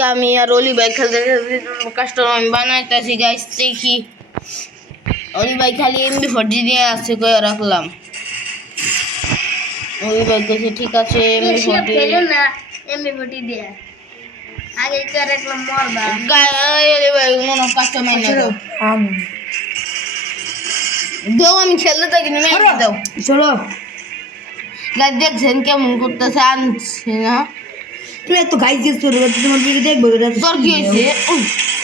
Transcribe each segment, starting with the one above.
আজকে আমি আর অলি ভাই খেলতে কাস্টমার আমি বানাইতেছি গাইস দেখি অলি ভাই খালি MP40 দিয়ে আছে কয়ে রাখলাম অলি ভাই কাছে ঠিক আছে MP40 না MP40 দিয়ে আগে কে রাখলাম মরবা অলি ভাই মনে কাস্টমার না দাও আমি খেলতে থাকি না মেরে দাও চলো গাইস দেখছেন কেমন করতেছে আনছি না তুমি এত গাইজ গেছ তোর তোমার ভিডিও দেখবো তোর কি হয়েছে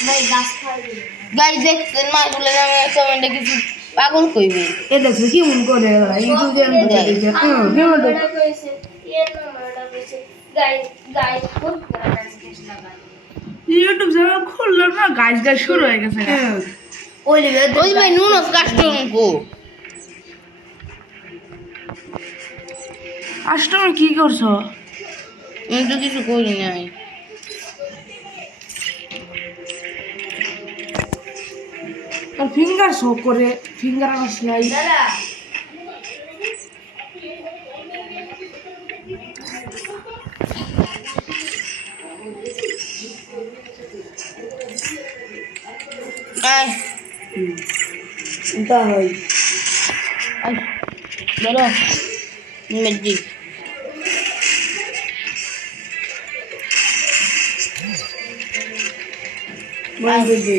ভাই গাছ খাইবে গাইস দেখছেন মা বলে নামে কমেন্টে কিছু পাগল কইবে এ দেখছো কি মন করে ইউটিউবে আমি দেখি মনে কইছে এর নামটা কইছে গাইস খুব করে গাছ লাগা ইউটিউব চ্যানেল খুললাম না গাইজ গাইজ শুরু হয়ে গেছে ওই ভাই নুন কাস্টমার কো কাস্টমার কি করছো আমি তো কিছু করি নাই আর ফিঙ্গার শো করে ফিঙ্গার আসলাই দাদা আয় তা হয় আয় বলো মেজি মাইন্ড দে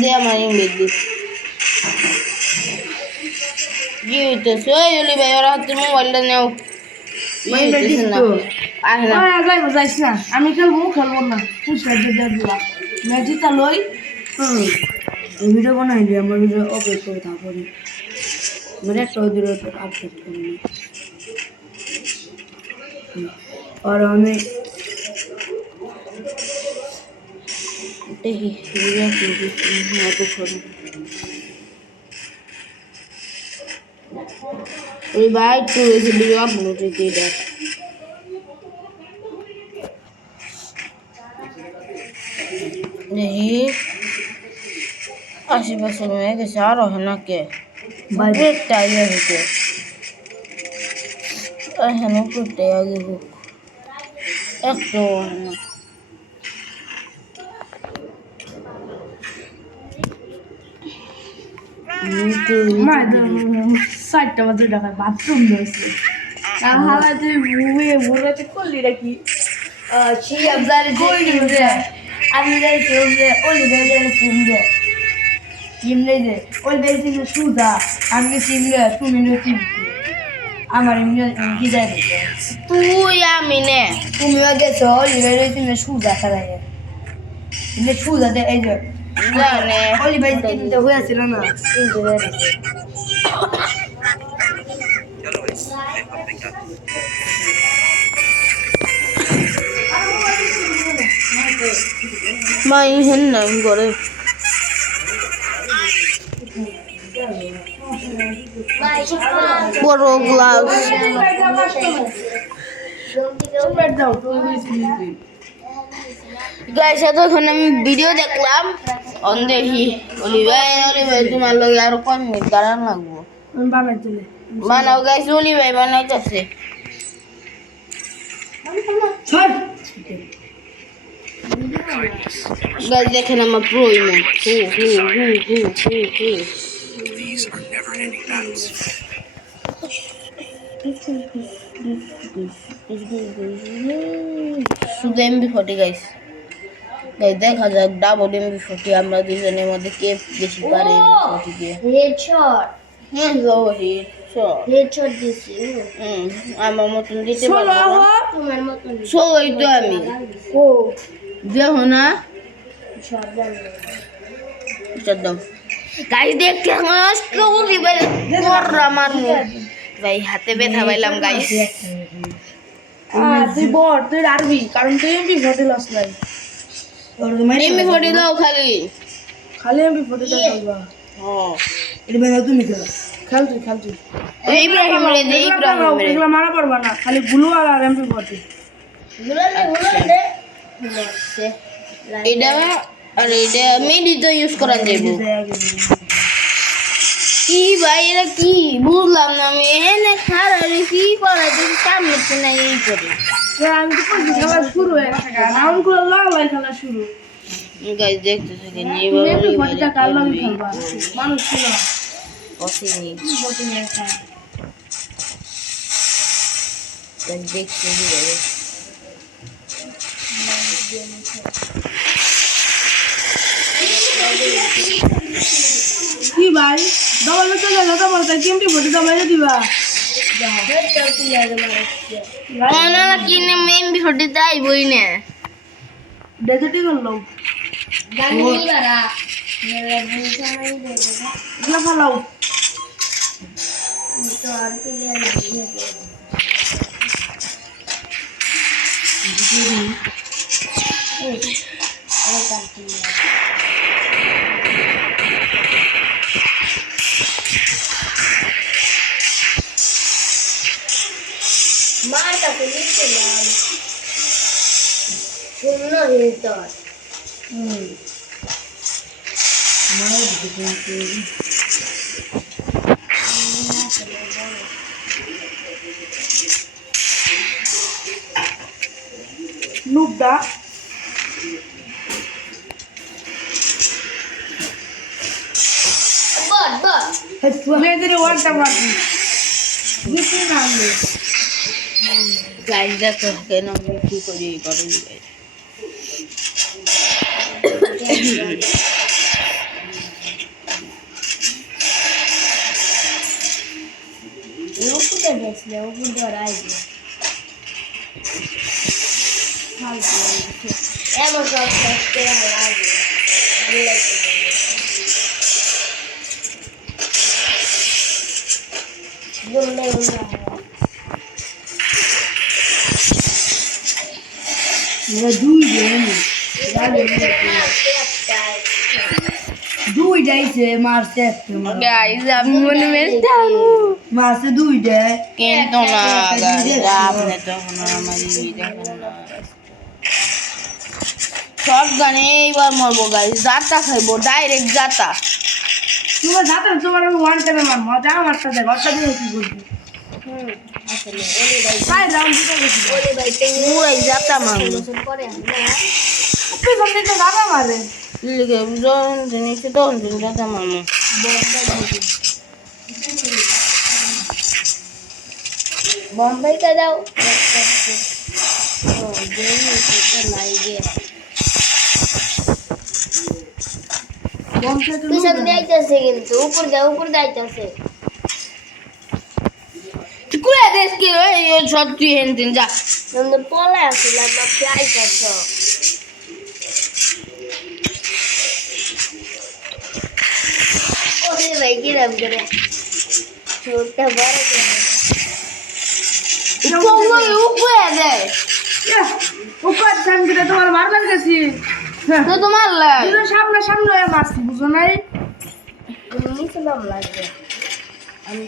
দে আমার মেজি কি হইতেছে ওই অলি ভাই ওর হাতে মোবাইলটা নেও মাইন্ড দে না আয় না যাইবো যাইস না আমি খেলবো না তুই সাইডে দে দিলা ম্যাজিকটা লই ভিডিও বানাই দিই আমার ভিডিও আপলোড করে তারপরে মানে একটা ভিডিও আপলোড করে নি আর আমি দেখি ভিডিও করবি অত করো ওই ভাই একটু হয়েছে ভিডিও আপলোড হইতে দেখ দেখি 80% হয়ে গেছে আর হয় না কে বাইরে টাইম হইতে এখানে করতে আগে হোক একটু হয় না সাইডটা বাজে টাকা বাথরুম রয়েছে হালাতে মুড়ে করলি নাকি আমি যাইছি ওলি বেজে চিমড়ে চিমড়ে যে ওই বেশি সুদা আমি চিমড়ে তুমি আমার কি যাই তুই আমি নে তুমিও গেছো ওলি বেজে চিমড়ে সুদা খেলায় সুদাতে এই যে জানে ওলি বেজে চিমড়ে হয়েছিল না মাই হেন নাই করে বড় গ্লাস গাইস এতক্ষণ আমি ভিডিও দেখলাম অন দেখি অলি ভাই তোমার লগে আর কম মিনিট দাঁড়ান লাগবো বানাও গাইস অলি ভাই বানাইতেছে গাইস দেখেন আমার pro emote These are never-ending battles. শুধু MP40 গাইস দেখা যাক ডাবল MP40 আমরা দুজনের মধ্যে কে বেশি পারে MP40 দিয়ে হেডশট হেডশট দিছি আমার মতন দিতে পারবো না তোমার মতন সবাই তো আমি ও দেখো না সব জানি দাও গাইস দেখতে আজকে ভাই আমার ভাই হাতে ব্যথা পাইলাম গাইস তুই বল তুই আরবি কারণ তুই MP40 লস নাই MP40 দাও খালি খালি MP40 টা খেলবা হ্যাঁ এটা বেলা তুমি খেল তুই ইব্রাহিম রে দে ইব্রাহিম রে এগুলো মারা পারবা না খালি গ্লু আর MP40 গুলালে এটা আর এটা মেডি তো ইউজ করা যাবে কি ভাই এটা কি বুঝলাম না আমি এনে খারাপ কি করা যায় সামনে তো নাই এই করে আমি তো কইছি খেলা শুরু হয়ে গেছে রাউন্ড গুলো লাল খেলা শুরু গাইস দেখতে থাকেন তুমি এবার একটু অলিভার ফটিটা কার লাগে খেলবা মানুষ ছিল না পসিনি ভোটিং এর কাজ গাইস দেখতে দিবে কি ভাই ডবল তো জায়গা তো বলতে কেমটি ভোটি দবাইলে দিবা না কিনে মেন ভিডিও তাই বই না ডেজার্টই করলো গান নিবারা মেলা দিন সময় দেবে না এগুলা ফালাও তো আর প্লেয়ার দিয়ে মারটা তো নিচে লাল শূন্য ভিতর নুবদা বট মেয়েদের ওয়ানটা মারছি জিতে না আমি গাইস দেখতে থাকেন আমি কি করি পারুন গাইস উপরে গেছিলে উপর ধর আইবে এমন সব করতে লাগে বললে দুই যাইছে মারছে একটা গাইস আমি মনে মেস্টা মারছে দুইটা কিন্তু না গাইস আপনি তখন আমার দেখেন না সব গানে এইবার মরবো গাইস জাতা খাইবো ডাইরেক্ট জাতা তোমার যাতে তোমার আমি ওয়ান টাইমে মারবো যা মারতে দেখ অর্থ দিয়ে কি করবি আসলে ওলি ভাই তাই রাউন্ড দিতে গেছি ওলি ভাই পুরাই জাতা মারবো করে পিছন থেকে দাদা মারে লিখে জন জিনিসে দন দিন জাতা মারবো बॉम्बे का जाओ ओ गेम में तो लाइगे বম থেকে तू सब যাইতাছে কিন্তু উপর যাইতাছে কুয়া দেশ কি ওই সত্যি হেনদিন যা নন্দ পলা আসিলাম না যাইতাছ ওরে ভাই কি রাম করে ছোটটা বড় করে কোন উপরে দে উপর সামনে তোমার মারবার গেছি তো তোমার লাই দুটো সামনে সামনে হয়ে মারছি বুঝো নাই নিচে নাম লাগবে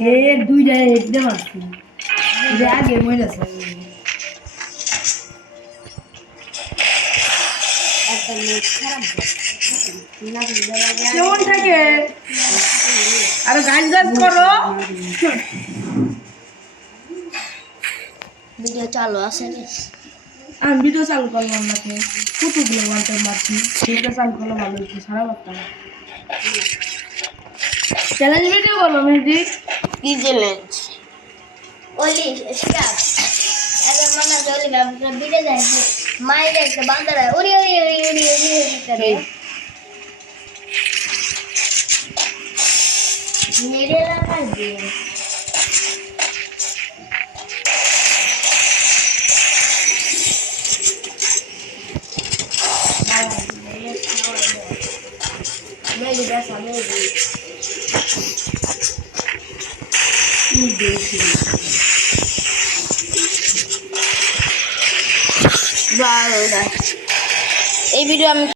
এ দুইটা একদম মারছি এটা আগে মইলাছে একটা লোক খারাপ না কেমন থাকে আরে গান গান করো ভিডিও চালু আছে রে আমি ভিডিও চালু করলাম না তো কতগুলো ওয়ানটা মারছি ভিডিও চালু করলে ভালো হতো সারা বার্তা চ্যালেঞ্জ ভিডিও করো মেহেদি কি চ্যালেঞ্জ ওলি স্টার্ট এবার মনে চলে ব্যবসা বিড়ে যায় মায়ের একটা বান্দারা উড়ি করে মেরে লাগা দিয়ে মেরে দাস আমি এই ভিডিও আমি